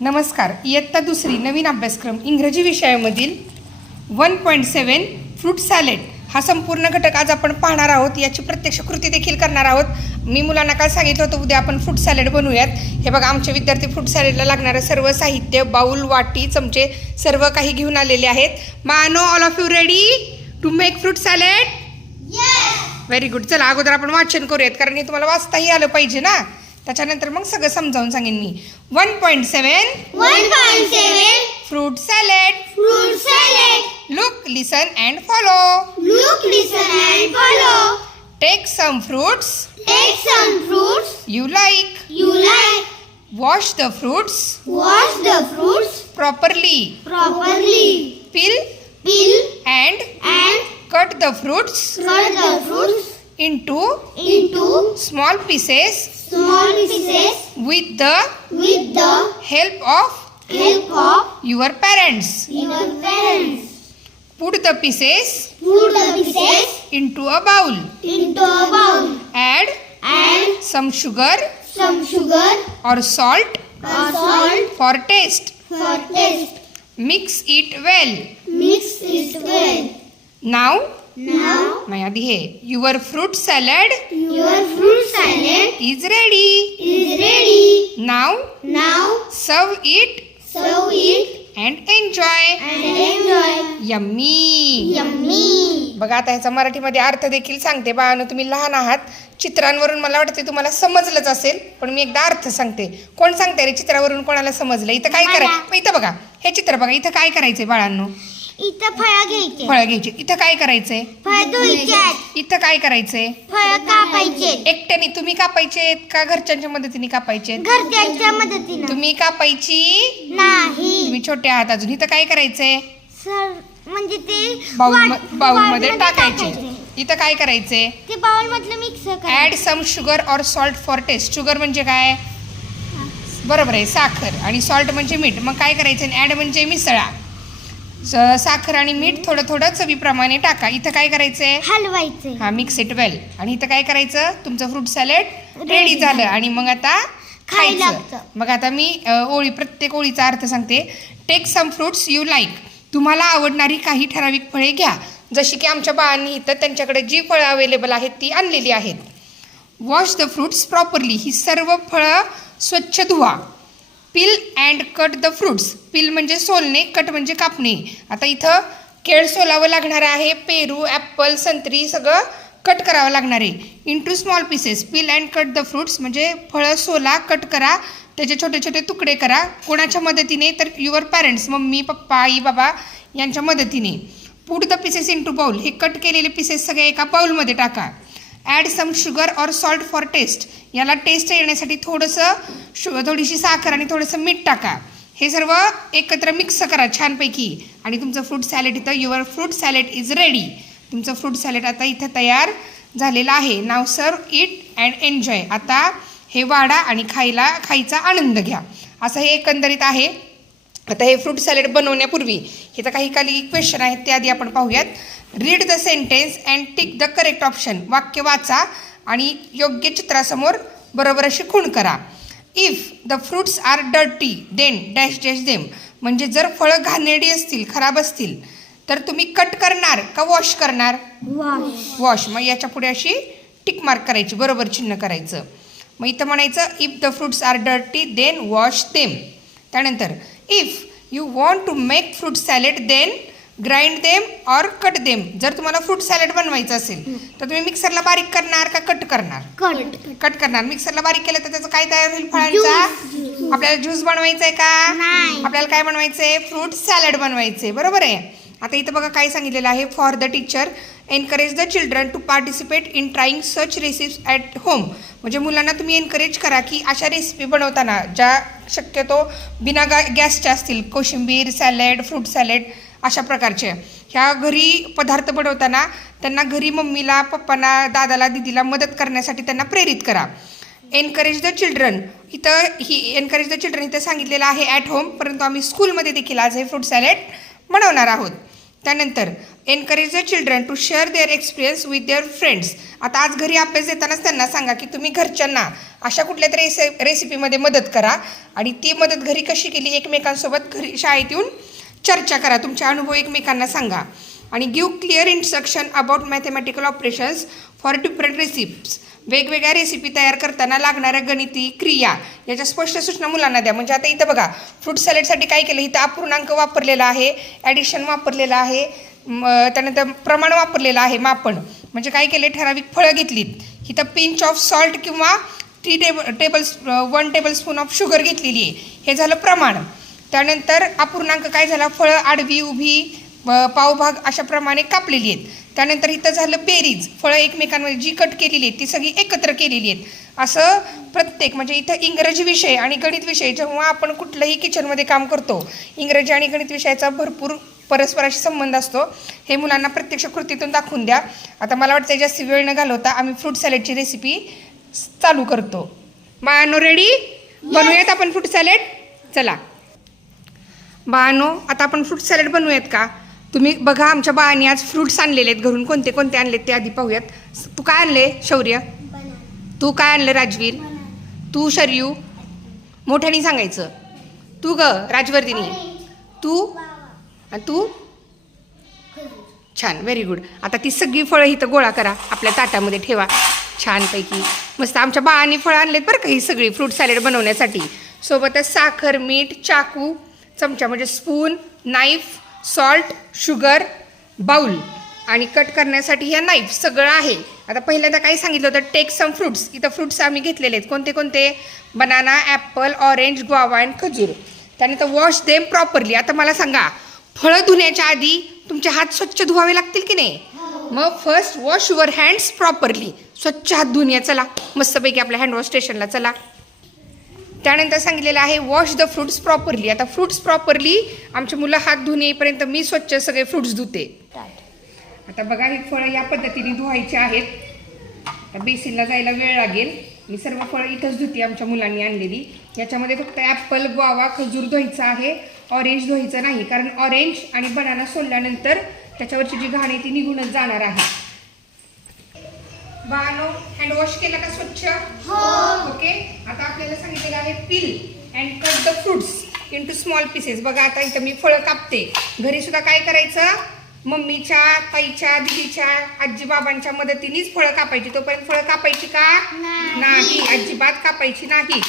नमस्कार. इयत्ता दुसरी नवीन अभ्यासक्रम इंग्रजी विषयामधील 1.7 फ्रूट सॅलेड हा संपूर्ण घटक आज आपण पाहणार आहोत. याची प्रत्यक्ष कृती देखील करणार आहोत. मी मुलांना काय सांगितलं होतं, उद्या आपण फ्रूट सॅलेड बनवूयात. हे बघा, आमचे विद्यार्थी फ्रूट सॅलेडला लागणारं सर्व साहित्य, बाउल, वाटी, चमचे सर्व काही घेऊन आलेले आहेत. मानो, all of you ready to make fruit salad? Very good. चला अगोदर आपण वाचन करूयात, कारण हे तुम्हाला वाचताही आलं पाहिजे ना. त्याच्यानंतर मग सगळं समजावून सांगेन मी. 1.7 fruit salad. Look, listen and follow. Take some fruits you like. Wash the fruits properly. Peel and cut the fruits into small pieces with the help of your parents. Put the pieces into a bowl. Add some sugar or salt for taste. Mix it well. Now my adi hai, your fruit salad is ready. Now serve it and enjoy. Yummy. बघा, आता ह्याचा मराठीमध्ये अर्थ देखील सांगते. बाळांनो, तुम्ही लहान आहात, चित्रांवरून मला वाटते तुम्हाला समजलंच असेल, पण मी एकदा अर्थ सांगते. कोण सांगते रे चित्रावरून कोणाला समजलं? इथं काय करायचं? इथं बघा, हे चित्र बघा. इथं काय करायचंय बाळांनो? इथं फळं घ्यायची. इथं काय करायचंय? फळं धुवायचे. इथं काय करायचंय? फळं कापायचे. एकट्याने तुम्ही कापायचे का घरच्यांच्या मदतीने कापायचे? घरच्यांच्या मदतीने. तुम्ही कापायची नाही. तुम्ही छोटे आहात अजून. इथं काय करायचंय? सर म्हणजे ते बाउल मध्ये टाकायचे. इथं काय करायचंय? ते बाउल मधलं मिक्स करायचं. ऍड सम शुगर और सॉल्ट फॉर टेस्ट. शुगर म्हणजे काय? बरोबर आहे, साखर. आणि सॉल्ट म्हणजे मीठ. मग काय करायचं? ऍड म्हणजे मिसळा. साखर आणि मीठ थोडं थोडं चवीप्रमाणे टाका. इथं काय करायचंय? हलवायचे. हा, मिक्स इट वेल. आणि इथं काय करायचं? तुमचं फ्रूट सॅलेड रेडी झालं. आणि मग आता खायचं. मग आता मी प्रत्येक ओळीचा अर्थ सांगते. Take some fruits you like. तुम्हाला आवडणारी काही ठराविक फळे घ्या. जशी की आमच्या बाळांनी इथं त्यांच्याकडे जी फळं अवेलेबल आहेत ती आणलेली आहेत. Wash the fruits properly. ही सर्व फळं स्वच्छ धुवा. Peel and cut the fruits. Peel म्हणजे सोलणे, कट म्हणजे कापणे. आता इथं केळ सोलावं लागणार आहे. पेरू, ॲपल, संत्री सगळं कट करावं लागणार आहे. Into small pieces. Peel and cut the fruits म्हणजे फळं सोला, कट करा, त्याचे छोटे छोटे तुकडे करा. कोणाच्या मदतीने? तर युअर पॅरेंट्स, मम्मी, पप्पा, आई, बाबा यांच्या मदतीने. Put the pieces into bowl. हे कट केलेले पीसेस सगळे एका बाउलमध्ये टाका. ॲड सम शुगर और सॉल्ट फॉर टेस्ट. याला टेस्ट येण्यासाठी थोडीशी साखर आणि थोडंसं मीठ टाका. हे सर्व एकत्र मिक्स करा छानपैकी. आणि तुमचं फ्रूट सॅलेड इथं, your fruit salad is ready. तुमचं फ्रूट सॅलेड आता इथं तयार झालेलं आहे. नाव सर्व इट अँड एन्जॉय. आता हे वाढा आणि खायचा आनंद घ्या. असं हे एकंदरीत आहे. आता हे फ्रूट सॅलेड बनवण्यापूर्वी इथं काही क्वेश्चन आहेत, ते आधी आपण पाहूयात. Read the sentence and tick the correct option. वाक्य वाचा आणि योग्य चित्रासमोर बरोबर अशी खूण करा. If the fruits are dirty then dash dash them. म्हणजे जर फळं घाणेरडी असतील, खराब असतील, तर तुम्ही कट करणार का वॉश करणार? वॉश. मग याच्या पुढे अशी टिक मार्क करायची, बरोबर चिन्ह करायचं. मग इथं म्हणायचं if the fruits are dirty then wash them. त्यानंतर if you want to make fruit salad then grind them और कट देम. जर तुम्हाला फ्रूट सॅलेड बनवायचं असेल तर तुम्ही मिक्सरला बारीक करणार का कट करणार? कट करणार. मिक्सरला बारीक केलं तर त्याचं काय तयार होईल? फळांचा. आपल्याला ज्यूस बनवायचा आहे का? आपल्याला काय बनवायचंय? Fruit salad बनवायचंय. बरोबर आहे. आता इथं बघा काय सांगितलेलं आहे. For the teacher encourage the children to participate in trying such recipes at home. म्हणजे मुलांना तुम्ही एनकरेज करा की अशा रेसिपी बनवताना, ज्या शक्यतो बिना गॅसच्या असतील, कोशिंबीर, सॅलेड, फ्रूट सॅलेड अशा प्रकारचे, ह्या घरी पदार्थ बनवताना त्यांना घरी मम्मीला, पप्पांना, दादाला, दीदीला मदत करण्यासाठी त्यांना प्रेरित करा. Encourage the children. Encourage the children इथं सांगितलेलं आहे ॲट होम, परंतु आम्ही स्कूलमध्ये देखील आज हे फ्रूट सॅलेड बनवणार आहोत. त्यानंतर encourage the children to share their experience with their friends. आता आज घरी अभ्यास देतानाच त्यांना सांगा की तुम्ही घरच्यांना अशा कुठल्या तरी रेसिपीमध्ये मदत करा आणि ती मदत घरी कशी केली एकमेकांसोबत घरी शाळेत येऊन चर्चा करा, तुमचे अनुभव एकमेकांना सांगा. आणि give clear instruction about mathematical operations for different recipes. वेगवेगळ्या रेसिपी तयार करताना लागणाऱ्या गणिती क्रिया याच्या स्पष्ट सूचना मुलांना द्या. म्हणजे आता इथं बघा फ्रूट सॅलेडसाठी काय केलं, इथं अपूर्णांक वापरलेला आहे, ॲडिशन वापरलेलं आहे, त्यानंतर प्रमाण वापरलेलं आहे, मापन. म्हणजे काय केले, ठराविक फळं घेतलीत, इथं पिंच ऑफ सॉल्ट किंवा 1 टेबलस्पून ऑफ शुगर घेतलेली आहे, हे झालं प्रमाण. त्यानंतर अपूर्णांक काय झाला, फळं आडवी उभी पावभाग अशा प्रमाणे कापलेली आहेत. त्यानंतर इथं झालं बेरीज, फळं एकमेकांमध्ये जी कट केलेली आहेत ती सगळी एकत्र केलेली आहेत. असं प्रत्येक म्हणजे इथं इंग्रजी विषय आणि गणित विषय जेव्हा आपण कुठलंही किचनमध्ये काम करतो, इंग्रजी आणि गणित विषयाचा भरपूर परस्पराशी संबंध असतो. हे मुलांना प्रत्यक्ष कृतीतून दाखवून द्या. आता मला वाटतं जास्त वेळ न घालवता आम्ही फ्रूट सॅलेडची रेसिपी चालू करतो. बाळांनो रेडी, बनवूयात आपण फ्रूट सॅलेड. चला बाळांनो, आता आपण फ्रूट सॅलेड बनवूयात का. तुम्ही बघा आमच्या बाळांनी आज फ्रूट्स आणलेले आहेत घरून. कोणते कोणते आणलेत ते आधी पाहूयात. तू काय आणले शौर्य, तू काय आणलं राजवीर, तू शर्यू, मोठ्याने सांगायचं. तू ग राजवर्धिनी, तू आणि तू. छान, व्हेरी गुड. आता ती सगळी फळं इथं गोळा करा, आपल्या ताटामध्ये ठेवा छानपैकी. मस्त आमच्या बाळांनी फळं आणलेत बरं का ही सगळी फ्रूट सॅलेड बनवण्यासाठी. सोबतच साखर, मीठ, चाकू, चमचा म्हणजे spoon, knife, salt, sugar, bowl आणि कट करण्यासाठी ह्या नाईफ सगळं आहे. आता पहिल्यांदा काय सांगितलं होतं, टेक सम फ्रूट्स. इथं फ्रूट्स आम्ही घेतलेले आहेत. कोणते कोणते, banana, Apple, orange, guava and खजूर. त्यानंतर वॉश देम प्रॉपरली. आता मला सांगा, फळं धुण्याच्या आधी तुमचे हात स्वच्छ धुवावे लागतील की नाही. मग first wash your hands properly, स्वच्छ हात धुवूया. चला मस्तपैकी आपल्या हँडवॉश स्टेशनला चला. त्यानंतर सांगितलेलं आहे वॉश द फ्रूट्स प्रॉपरली. आता फ्रूट्स प्रॉपरली आमची मुलं हात धुवून येईपर्यंत मी स्वच्छ सगळे फ्रूट्स धुते. आता बघा ही फळं या पद्धतीने धुवायची आहेत. आता बेसिनला जायला वेळ लागेल. मी सर्व फळं इथंच धुते आमच्या मुलांनी आणलेली. याच्यामध्ये फक्त ॲपल, ग्वावा, खजूर धुवायचा आहे, ऑरेंज धुवायचं नाही, कारण ऑरेंज आणि बनाना सोलल्यानंतर त्याच्यावरची जी घाण आहे ती निघूनच जाणार आहे. बाळांनो हँडवॉश केलं का स्वच्छ? ओके. आता आपल्याला सांगितलेलं आहे peel and cut the fruits into small pieces. बघा आता इथं मी फळं कापते. घरी सुद्धा काय करायचं, मम्मीच्या, ताईच्या, दिदीच्या, आजी बाबांच्या मदतीनेच फळं कापायची. तोपर्यंत फळं कापायची का नाही, अजिबात कापायची नाही.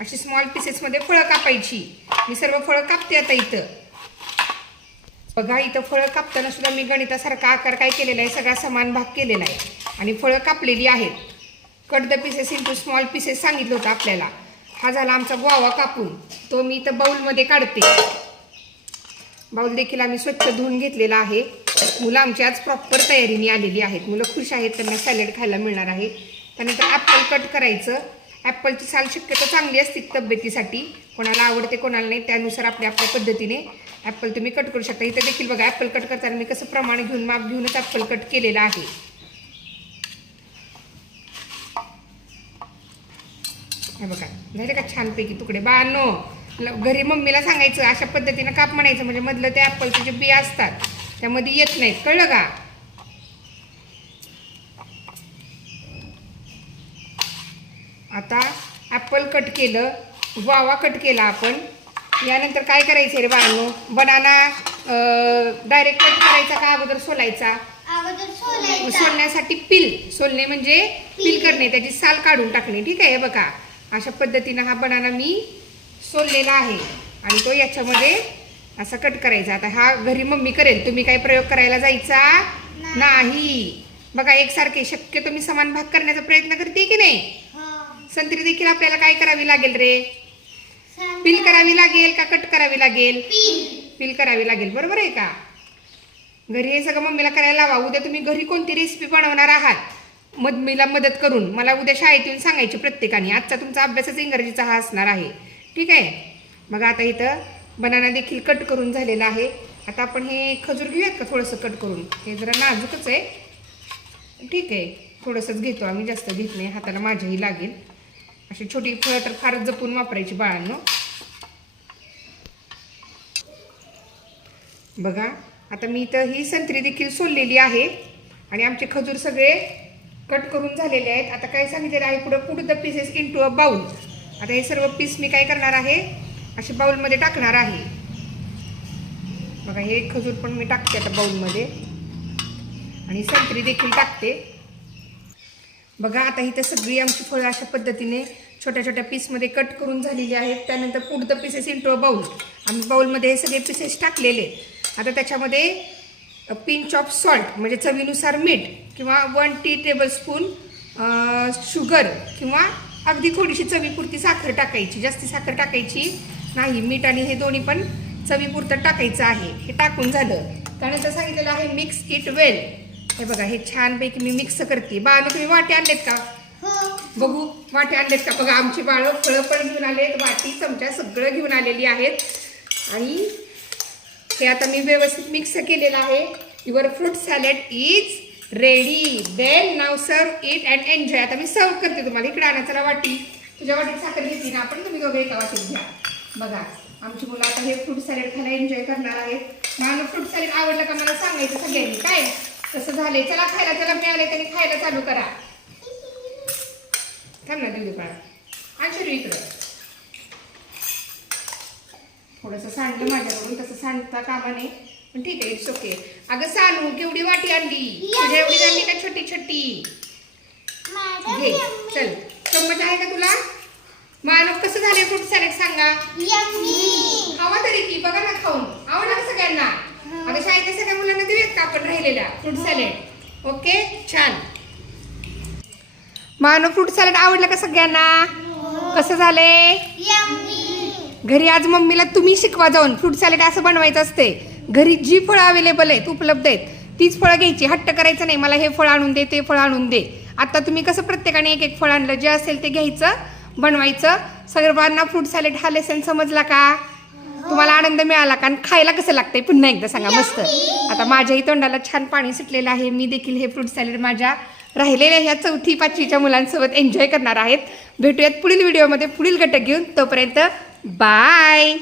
अशी स्मॉल पीसेसमध्ये फळं कापायची. मी सर्व फळं कापते आता इथं. बघा इथं फळं कापताना सुद्धा मी गणितासारखा आकार काय केलेला आहे, सगळा समान भाग केलेला आहे आणि फळं कापलेली आहेत. Cut the pieces into small pieces सांगितलं होतं आपल्याला. हा झाला आमचा ग्वावा कापून. तो मी इथं बाउलमध्ये काढते. बाउल देखील आम्ही स्वच्छ धुवून घेतलेला आहे. मुलं आमची आज प्रॉपर तयारीने आलेली आहेत. मुलं खुश आहेत, त्यांना सॅलेड खायला मिळणार आहे. त्यानंतर ॲपल कट करायचं. ॲपलची साल शक्यतो चांगली असते तब्येतीसाठी. कोणाला आवडते कोणाला नाही, त्यानुसार आपल्या पद्धतीने ॲपल तुम्ही कट करू शकता. इथं देखील बघा ॲपल कट करताना मी कसं प्रमाण घेऊन माप घेऊनच ॲपल कट केलेलं आहे. हे बघा झाले का छानपैकी तुकडे. बाळांनो घरी मम्मीला सांगायचं अशा पद्धतीनं काप म्हणायचं, म्हणजे मधलं ते ॲपलचे जे बिया असतात त्यामध्ये येत नाहीत, कळलं का. आता ॲपल कट केलं, ग्वावा कट केला आपण. यानंतर काय करायचं रे बाळांनो, बनाना डायरेक्ट कट करायचा का अगोदर सोलायचा? सोलण्यासाठी पील, सोलणे म्हणजे पील करणे, त्याची साल काढून टाकणे. ठीक आहे, बघा अशा पद्धतीनं हा बनाना मी सोललेला आहे आणि तो याच्यामध्ये असा कट करायचा. आता हा घरी मम्मी करेल, तुम्ही काही प्रयोग करायला जायचा नाही. बघा एकसारखे शक्यतो मी समान भाग करण्याचा प्रयत्न करते की नाही. संत्री देखील आपल्याला काय करावी लागेल रे, पील करावी लागेल का कट करावी लागेल? पील करावी लागेल, बरोबर आहे का. घरी हे सगळं मम्मीला करायला लावा. उद्या तुम्ही घरी कोणती रेसिपी बनवणार आहात मम्मीला मदत करून मला उद्या शाळेत येऊन सांगायची प्रत्येकाने. आजचा तुमचा अभ्यासाचा इंग्रजीचा हा असणार आहे. ठीक आहे. मग आता इथं बनाना देखील कट करून झालेला आहे. आता आपण हे खजूर घेऊयात का थोडंसं कट करून. हे जरा नाजूकच आहे. ठीक आहे, थोडंसंच घेतो आम्ही, जास्त घेत नाही, हाताला माझ्याही लागेल. अशी छोटी फळं तर फारच जपून वापरायची बाळांनो. बघा आता मी इथं ही संत्री देखील सोललेली आहे आणि आमचे खजूर सगळे कट करून झालेले आहेत. आता काय सांगितलेलं आहे पुढं, put the pieces into a bowl. आता हे सर्व पीस मी काय करणार आहे, असे बाउलमध्ये टाकणार आहे. बघा हे खजूर पण मी टाकते आता बाउलमध्ये आणि संत्री देखील टाकते. बघा आता इथं सगळी आमची फळं अशा पद्धतीने छोट्या छोट्या पीसमध्ये कट करून झालेली आहेत. त्यानंतर put the pieces into a bowl. आम्ही बाउलमध्ये हे सगळे पीसेस टाकलेले. आता त्याच्यामध्ये पिंच ऑफ सॉल्ट म्हणजे चवीनुसार मीठ किंवा 1 टी टेबलस्पून शुगर किंवा अगदी थोडीशी चवीपुरती साखर टाकायची, जास्ती साखर टाकायची नाही. मीठ आणि हे दोन्ही पण चवीपुरतं टाकायचं आहे. हे टाकून झालं त्यानंतर सांगितलेलं आहे मिक्स इट वेल. हे बघा हे छानपैकी मी मिक्स करते. बाळानं तुम्ही वाटे आणलेत का? बघू वाटे आणलेत का? बघा आमची बाळं फळं पण घेऊन आलेत, वाटी चमचा सगळं घेऊन आलेली आहेत. आणि हे आता मी व्यवस्थित मिक्स केलेलं आहे. Your fruit salad is ready. Then now serve it and enjoy. आता मी सर्व करते तुम्हाला. इकडे आणा चला वाटी. तुझ्या वाटीत साखर घेतली ना आपण, तुम्ही दोघे एका वाटीत घ्या. बघा आमची मुलं आता हे फ्रूट सॅलड खायला एन्जॉय करणार आहेत. मला फ्रूट सॅलड आवडलं का मला सांगायचं सगळ्यांनी. काय कसं झालंय, चला खायला, चला मिळाले त्यांनी खायला चालू करा. थांब ना देऊ दे बाळा. आणशरू इकडं. थोडंसं सांडलं माझ्याकडून, तसं सांडता कामा नये पण ठीक आहे, इट्स ओके. अगं सानू केवढी वाटी आणली, तुझ्या एवढी आणली का छोटी छोटी? घे चल. चम्मच आहे का तुला? मानव कसं झाले फ्रूट सॅलड सांगा. खावा तरी की, बघा ना खाऊन. आवडलं का सगळ्यांना? आता शाळेतल्या सगळ्या मुलांना देऊयात का आपण राहिलेल्या फ्रूट सॅलड? ओके छान. मानव फ्रूट सॅलड आवडलं का सगळ्यांना? कसं झालंय? घरी आज मम्मीला तुम्ही शिकवा जाऊन. फ्रूट सॅलड असं बनवायचं असते. घरी जी फळं अवेलेबल आहेत, उपलब्ध आहेत, तीच फळं घ्यायची. हट्ट करायचं नाही मला हे फळ आणून दे, ते फळ आणून दे. आता तुम्ही कसं प्रत्येकाने एक एक फळ आणलं, जे असेल ते घ्यायचं, बनवायचं. सर्वांना फ्रूट सॅलड हा लेसन समजला का? तुम्हाला आनंद मिळाला का? आणि खायला कसं लागतंय पुन्हा एकदा सांगा. मस्त. आता माझ्याही तोंडाला छान पाणी सुटलेलं आहे. मी देखील हे फ्रूट सॅलड माझ्या राहिलेल्या ह्या 4थी 5वीच्या मुलांसोबत एन्जॉय करणार आहेत. भेटूयात पुढील व्हिडिओमध्ये पुढील घटक घेऊन. तोपर्यंत बाय.